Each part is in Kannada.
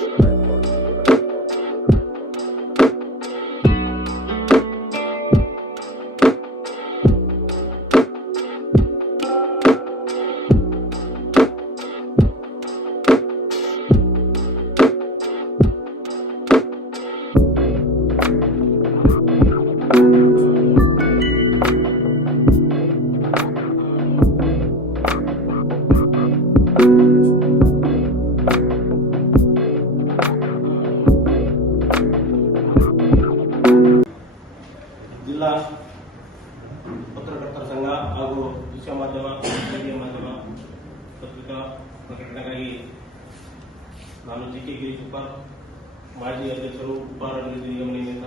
Bye. ನಾನು ಜಿ ಕೆ ಗಿರೀಶಪ್ಪ, ಮಾಜಿ ಅಧ್ಯಕ್ಷರು ಉಪಾರಾಡಳಿತ ನಿಗಮದಿಂದ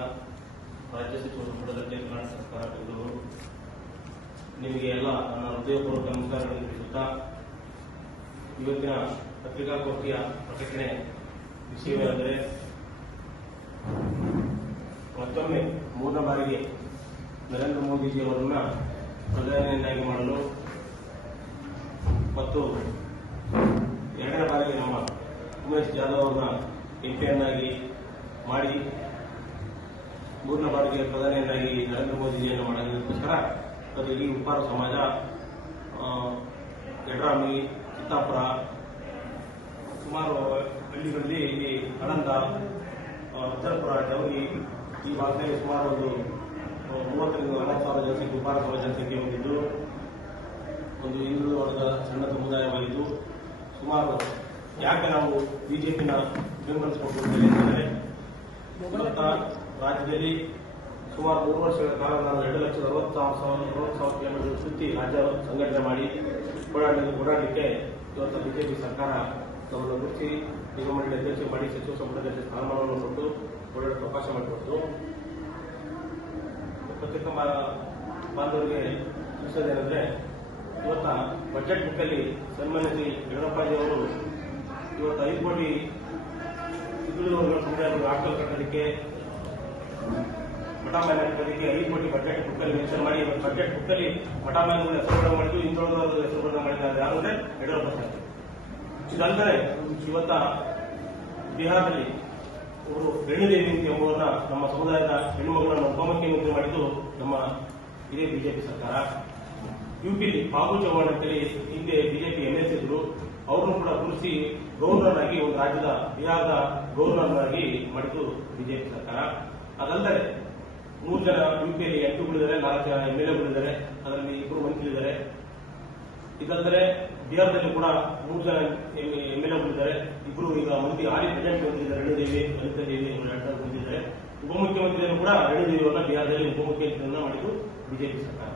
ರಾಜ್ಯ ಸಚಿವರು ಪಡೆದಂತೆ ಕರ್ನಾಟಕ ಸರ್ಕಾರ ಬೆಂಗಳೂರು. ನಿಮಗೆ ಎಲ್ಲ ನನ್ನ ಹೃದಯಪೂರ್ವಕ ನಮಸ್ಕಾರಗಳನ್ನು ತಿಳಿಸುತ್ತಾ, ಇವತ್ತಿನ ಪತ್ರಿಕಾಗೋಷ್ಠಿಯ ಪ್ರಕಟಣೆ ವಿಷಯವೇನೆಂದರೆ ಮತ್ತೊಮ್ಮೆ ಮೂರನೇ ಬಾರಿಗೆ ನರೇಂದ್ರ ಮೋದಿಜಿಯವರನ್ನ ಪ್ರಧಾನಿಯನ್ನಾಗಿ ಮಾಡಲು ಮತ್ತು ಎರಡನೇ ಬಾರಿಗೆ ನಮ್ಮ ಉಮೇಶ್ ಜಾಧವ್ ಅವರನ್ನ ಎಂಪಿಯನ್ನಾಗಿ ಮಾಡಿ ಮೂರನೇ ಬಾರಿಗೆ ಪ್ರಧಾನಿಯನ್ನಾಗಿ ನರೇಂದ್ರ ಮೋದಿಜಿಯನ್ನು ಮಾಡೋದಕ್ಕೋಸ್ಕರ ಮತ್ತು ಇಡೀ ಉಪ್ಪಾರ ಸಮಾಜ ಯಡ್ರಾಮಿ, ಚಿತ್ತಾಪುರ, ಸುಮಾರು ಹಳ್ಳಿಗಳಲ್ಲಿ ಇಲ್ಲಿ ಅನಂದ ಉತ್ತರಪುರ ಜವಗಿ ಈ ಭಾಗದಲ್ಲಿ ಸುಮಾರು ಒಂದು ಮೂವತ್ತರಿಂದ ನಲವತ್ತು ಸಾವಿರ ಜನಸಂಖ್ಯೆ, ಉಪ್ಪಾರ ಸಮಾಜ ಜನಸಂಖ್ಯೆ ಹೊಂದಿದ್ದು, ಒಂದು ಹಿಂದುಳಿದ ವರ್ಗದ ಸಣ್ಣ ಸಮುದಾಯವಾಗಿದ್ದು ಸುಮಾರು ಯಾಕೆ ನಾವು ಬಿಜೆಪಿನ ಬೆಂಬಲಿಸಿಕೊಂಡಿದ್ದೇವೆ ಎಂದರೆ ಇವತ್ತ ರಾಜ್ಯದಲ್ಲಿ ಸುಮಾರು ಮೂರು ವರ್ಷಗಳ ಕಾಲ ನಾವು ಎರಡು ಲಕ್ಷದ ಅರವತ್ತು ಸಾವಿರ ಅರವತ್ತು ಸಾವಿರ ಕಿಲೋಮೀಟರ್ ಸುತ್ತಿ ರಾಜ್ಯ ಸಂಘಟನೆ ಮಾಡಿ ಓಡಾಡಲಿಕ್ಕೆ ಓಡಾಡಲಿಕ್ಕೆ ಇವತ್ತು ಬಿಜೆಪಿ ಸರ್ಕಾರ ನಮ್ಮನ್ನು ಗುರುತಿಸಿ ನಿಗಮಂಡಳಿ ಅಧ್ಯಕ್ಷ ಮಾಡಿ ಸಚಿವ ಸಂಪುಟದಲ್ಲಿ ಸ್ಥಾನಮಾನವನ್ನು ಕೊಟ್ಟು ಓಡಾಡಲು ಅವಕಾಶ ಮಾಡಿಕೊಟ್ಟು ಪ್ರತ್ಯೇಕ ಬಾಂಧವರಿಗೆ ತಿಳಿಸೋದೇನೆಂದರೆ ಇವತ್ತ ಬಜೆಟ್ ಬುಕ್ಕಲ್ಲಿ ಸನ್ಮಾನಿಸಿ ಯಡಿಯೂರಪ್ಪಾಜಿಯವರು ಇವತ್ತು ಐದು ಕೋಟಿ ಹಿಂದುಳಿದ ಸಮುದಾಯದ ಹಾಸ್ಟೆಲ್ ಕಟ್ಟಲಿಕ್ಕೆ ಮಠ ಮನೆ ಕಟ್ಟೋದಕ್ಕೆ ಐದು ಕೋಟಿ ಬಜೆಟ್ ಬುಕ್ಕಲ್ಲಿ ಮೆನ್ಷನ್ ಮಾಡಿ. ಇವತ್ತು ಬಜೆಟ್ ಬುಕ್ಕಲ್ಲಿ ಮಠ ಮನೆ ಹೆಸರುಗಳನ್ನು ಮಾಡಿದ್ದು ಹೆಸರು ಹೆಸರುಗಳನ್ನು ಮಾಡಿದ್ದಾರೆ. ಯಾರು ಅಂದ್ರೆ ಯಡಿಯೂರಪ್ಪ ಸಾಹೇಬ್ ಇದಲ್ಲದೆ ಇವತ್ತ ಬಿಹಾರದಲ್ಲಿ ಅವರು ರೇಣುದೇವಿ ಎಂಬುವನ್ನ ನಮ್ಮ ಸಮುದಾಯದ ಹೆಣ್ಣುಮಗಳನ್ನು ಉಪಮುಖ್ಯಮಂತ್ರಿ ಮಾಡಿದ್ದು ನಮ್ಮ ಇದೇ ಬಿಜೆಪಿ ಸರ್ಕಾರ. ಯುಪಿಲಿ ಬಾಬು ಚೌಹಾಣ್ ಅಂತೇಳಿ ಹಿಂದೆ ಬಿಜೆಪಿ ಎಂ ಎಸ್ ಇದ್ರು. ಅವ್ರನ್ನು ಕೂಡ ಗುರುಸಿ ಗವರ್ನರ್ ಆಗಿ ಒಂದು ರಾಜ್ಯದ ಬಿಹಾರದ ಗವರ್ನರ್ ಆಗಿ ಮಾಡಿತು ಬಿಜೆಪಿ ಸರ್ಕಾರ. ಅದಲ್ಲದೆ ಮೂರು ಜನ ಯುಪಿಯಲ್ಲಿ ಎಂಪಿಗಳಿದ್ದಾರೆ ನಾಲ್ಕು ಜನ ಎಂ ಎಲ್ ಎಗಳಿದ್ದಾರೆ ಅದರಲ್ಲಿ ಇಬ್ಬರು ಮಂತ್ರಿಗಳಿದ್ದಾರೆ. ಇದಲ್ಲದೆ ಬಿಹಾರದಲ್ಲಿ ಕೂಡ ಮೂರು ಜನ ಎಂ ಎಲ್ ಎಗಳಿದ್ದಾರೆ ಇಬ್ಬರು ಈಗ ಮಂತ್ರಿ ಹಾಲಿ ಬಂದಿದ್ದಾರೆ ಹೊಂದಿದ್ದಾರೆ ರೇಣುದೇವಿ, ಲಲಿತಾ ದೇವಿ ಎರಡು ಬಂದಿದ್ದಾರೆ ಉಪಮುಖ್ಯಮಂತ್ರಿಯನ್ನು ಕೂಡ ರೇಣುದೇವಿಯವರನ್ನ ಬಿಹಾರದಲ್ಲಿ ಉಪಮುಖ್ಯಮಂತ್ರಿಯನ್ನ ಮಾಡಿದ್ದು ಬಿಜೆಪಿ ಸರ್ಕಾರ.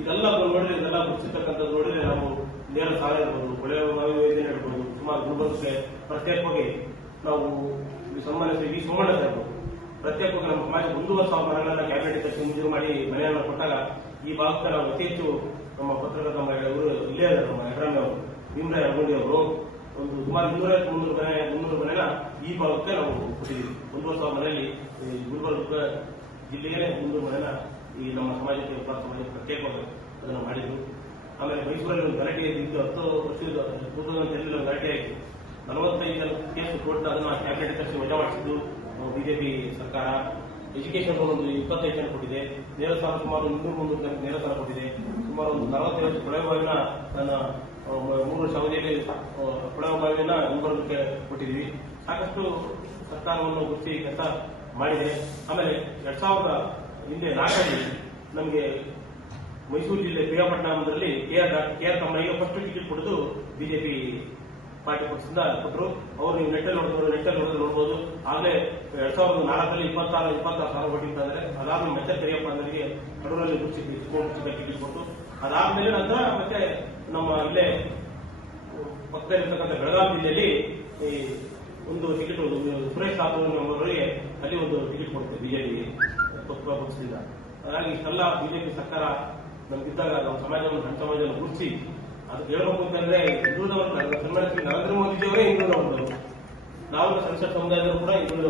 ಇದೆಲ್ಲ ನೋಡಿದ್ರೆ, ಇದೆಲ್ಲ ಗುರುತಿರ್ತಕ್ಕಂಥದ್ದು ನೋಡಿದ್ರೆ ನಾವು ನೇರ ಸಾಲ ಇರ್ಬೋದು ಕೊಳೆ ಯೋಜನೆ ಇರ್ಬೋದು ಸುಮಾರು ಗುಲ್ಬರ್ಗಕ್ಕೆ ಪ್ರತ್ಯೇಕವಾಗಿ ನಾವು ಶ್ರೀ ವಿ ಸೋಮಣ್ಣ ಸಾಹೇಬರು ಪ್ರತ್ಯೇಕವಾಗಿ ನಮ್ಮ ಸಮಾಜ ಒಂದೂವರೆ ಸಾವಿರ ಮನೆಗಳನ್ನ ಕ್ಯಾಬಿನೆಟ್ ಕಟ್ಟಿ ಮಂಜೂರು ಮಾಡಿ ಮನೆಯನ್ನು ಕೊಟ್ಟಾಗ ಈ ಭಾಗಕ್ಕೆ ನಾವು ಅತಿ ಹೆಚ್ಚು ನಮ್ಮ ಪತ್ರಕರ್ತ ಮಹಿಳೆಯವರು ಇಲ್ಲೇ ಇದ್ದಾರೆ, ನಮ್ಮ ಎಡ್ರಾಮಿ ಅವರು, ಭೀಮರಾಯ ಅಗೋಡಿ ಅವರು. ಒಂದು ಸುಮಾರು ಇನ್ನೂರೈವತ್ತು ಮುನ್ನೂರು ಮನೆ, ಮುನ್ನೂರು ಮನೆನ ಈ ಭಾಗಕ್ಕೆ ನಾವು ಕೊಟ್ಟಿದ್ದೀವಿ. ಸಾವಿರ ಮನೆಯಲ್ಲಿ ಗುಲ್ಬರ್ಗ ಜಿಲ್ಲೆಗೆ ಮುನ್ನೂರು ಮನೆನ ಈ ನಮ್ಮ ಸಮಾಜಕ್ಕೆ ಉಪಾರ ಸಮಾಜ ಪ್ರತ್ಯೇಕವಾಗಿ ಅದನ್ನು ಮಾಡಿದ್ರು. ಆಮೇಲೆ ಮೈಸೂರಲ್ಲಿ ಒಂದು ಗಲಾಟೆ ಇದ್ದು ಹತ್ತು ವರ್ಷದ ಟೂ ಒಂದು ಗಲಾಟೆ ಆಯಿತು. ನಲವತ್ತೈದು ಜನ ಕೇಸ್ ಕೊಟ್ಟು ಅದನ್ನು ಕ್ಯಾಬಿನೆಟ್ ಕಳಿಸಿ ವಜಾ ಮಾಡಿಸಿದ್ದು ಬಿಜೆಪಿ ಸರ್ಕಾರ. ಎಜುಕೇಶನ್ ಒಂದು ಇಪ್ಪತ್ತೈದು ಜನ ಕೊಟ್ಟಿದೆ. ನೇರ ಸಾಲ ಸುಮಾರು ಮುನ್ನೂರು ಮುನ್ನೂರು ಜನಕ್ಕೆ ನೇರ ಸಾಲ ಕೊಟ್ಟಿದೆ. ಸುಮಾರು ಒಂದು ನಲವತ್ತೈದು ವರ್ಷ ಕೊಳವೆ ಬಾವಿನ ನನ್ನ ಮೂರು ವರ್ಷ ಅವಧಿಯಲ್ಲಿ ಆ, ಕೊಳವೆ ಬಾವಿನ ಗುಲ್ಬರ್ಗಕ್ಕೆ ಕೊಟ್ಟಿದ್ದೀವಿ. ಸಾಕಷ್ಟು ಸರ್ಕಾರವನ್ನು ಗುರುತಿ ಕೆಲಸ ಮಾಡಿದೆ. ಆಮೇಲೆ ಎರಡ್ ಸಾವಿರದ ಹಿಂದೆ ನಾಲ್ಕರಲ್ಲಿ ನಮಗೆ ಮೈಸೂರು ಜಿಲ್ಲೆ ಪಿರಿಯಾಪಟ್ಟಣದಲ್ಲಿ K R K R first ticket ಕೊಡೋದು ಬಿಜೆಪಿ ಪಾರ್ಟಿ ಪಕ್ಷದಿಂದ ಕೊಟ್ಟರು ಅವರು ನೀವು ನೆಟ್ಟಲ್ಲಿ ನೋಡ್ಬೋದು ನೆಟ್ಟಲ್ಲಿ ನೋಡಿದ್ರೆ ನೋಡ್ಬೋದು. ಆಗಲೇ ಎರಡ್ ಸಾವಿರದ ನಾಲ್ಕರಲ್ಲಿ ಇಪ್ಪತ್ತಾರು ಇಪ್ಪತ್ತಾರು ಸಾವಿರ ಕೊಟ್ಟಿದ್ದಾರೆ ಅದಾದ್ಮೇಲೆ ಮತ್ತೆ ಕರಿಯಪ್ಪ ಅನ್ನೋರಿಗೆ ಕಡೂರಲ್ಲಿ ಮುಚ್ಚಿ ಟಿಕೆಟ್ ಕೊಟ್ಟು. ಅದಾದ್ಮೇಲೆ ನಂತರ ಮತ್ತೆ ನಮ್ಮ ಇಲ್ಲೇ ಪಕ್ಕದಲ್ಲಿರ್ತಕ್ಕಂಥ ಬೆಳಗಾವಿ ಜಿಲ್ಲೆಯಲ್ಲಿ ಈ ಒಂದು ಟಿಕೆಟ್ ಸುರೇಶ್ ಸಾಬು ಅವರಿಗೆ ಅಲ್ಲಿ ಒಂದು ಟಿಕೆಟ್ ಕೊಡುತ್ತೆ ಬಿಜೆಪಿ ಪಕ್ಷದಿಂದ. ಹಾಗಾಗಿ ಇಷ್ಟೆಲ್ಲ ಬಿಜೆಪಿ ಸರ್ಕಾರ ನಮ್ಗಿದ್ದಾಗ ನಮ್ಮ ಸಮಾಜವನ್ನು ಸಣ್ಣ ಸಮಾಜವನ್ನು ಗುರುತಿಸಿ, ಅದು ದೇವರ ಮುಖಂದ್ರೆ ಹಿಂದೂದವರು ಸನ್ಮಾನಿಸಿ ನರೇಂದ್ರ ಮೋದಿಜಿಯವರೇ ಹಿಂದೂದವರು ನಾವು ಸಂಸತ್ ಸಮುದಾಯದವರು ಕೂಡ ಹಿಂದುಳಿದ